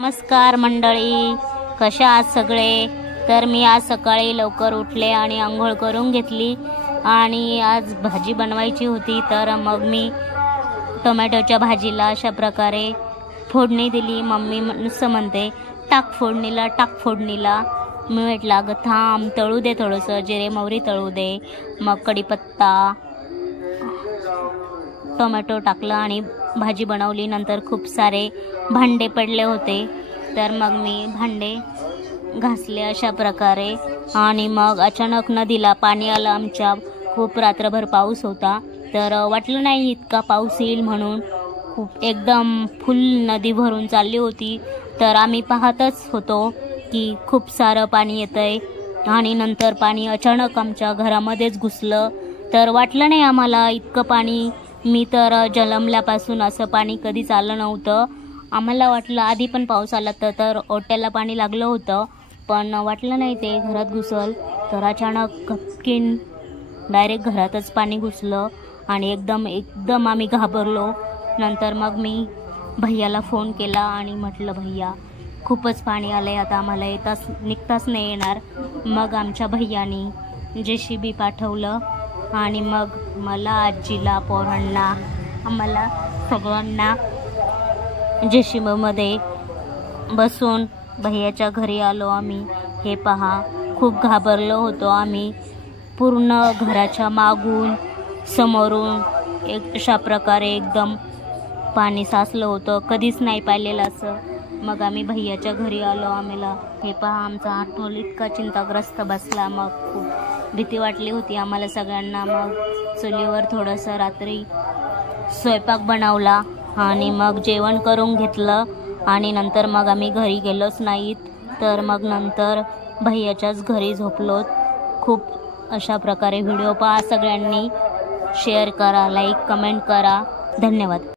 नमस्कार मंडळी, कशा आहात सगळे। तर मी आज सकाळी लवकर उठले आणि आंघोळ करून घेतली आणि आज भाजी बनवायची होती। तर मग मी टोमॅटोच्या भाजीला अशा प्रकारे फोडणी दिली। मम्मी नुसतं म्हणते टाक फोडणीला टाक फोडणीला। मी म्हटलं अगं थांब, तळू दे थोडंसं, जिरे मोहरी तळू दे। मग कढीपत्ता टोमॅटो टाकलं आणि भाजी बनवली। नंतर खूप सारे भांडे पडले होते, तर मग मी भांडे घासले अशा प्रकारे। आणि मग अचानक नदीला पाणी आलं आमच्या। खूप रात्रभर पाऊस होता, तर वाटलं नाही इतका पाऊस येईल म्हणून। खूप एकदम फुल नदी भरून चालली होती, तर आम्ही पाहतच होतो की खूप सारं पाणी येतंय। आणि नंतर पाणी अचानक आमच्या घरामध्येच घुसलं, तर वाटलं नाही आम्हाला इतकं पाणी। मी तर जन्मल्यापासून असं पाणी कधीच आलं नव्हतं। आम्हाला वाटलं आधी पण पाऊस आला तर ओट्याला पाणी लागलं होतं, पण वाटलं नाही ते घरात घुसल। तर अचानक गपकीन डायरेक्ट घरातच पाणी घुसलं आणि एकदम आम्ही घाबरलो। नंतर मग मी भैयाला फोन केला आणि म्हटलं भैया खूपच पाणी आलंय, आता आम्हाला निघताच नाही येणार। मग आमच्या भैयानी JCB पाठवलं आणि मग मला, आजीला, पोरांना, आम्हाला सगळ्यांना JCB मध्ये बसून भैयाच्या घरी आलो आम्ही। हे पहा, खूप घाबरलो होतो आम्ही। पूर्ण घराच्या मागून समोरून अशा प्रकारे एकदम पाणी साचलं होतं, कधीच नाही पाहिलेलं असं। मग आम्ही भैयाच्या घरी आलो आम्हाला। हे पहा, आमचा आठवल इतका चिंताग्रस्त बसला। मग खूप भीती वाटली होती आम्हाला सगळ्यांना। मग चुलीवर थोडंसं रात्री स्वयंपाक बनवला आणि मग जेवण करून घेतलं आणि नंतर मग आम्ही घरी गेलोच नाहीत। तर मग नंतर भैयाच्याच घरी झोपलो। खूप अशा प्रकारे व्हिडिओ पहा सगळ्यांनी, शेअर करा, लाईक कमेंट करा। धन्यवाद।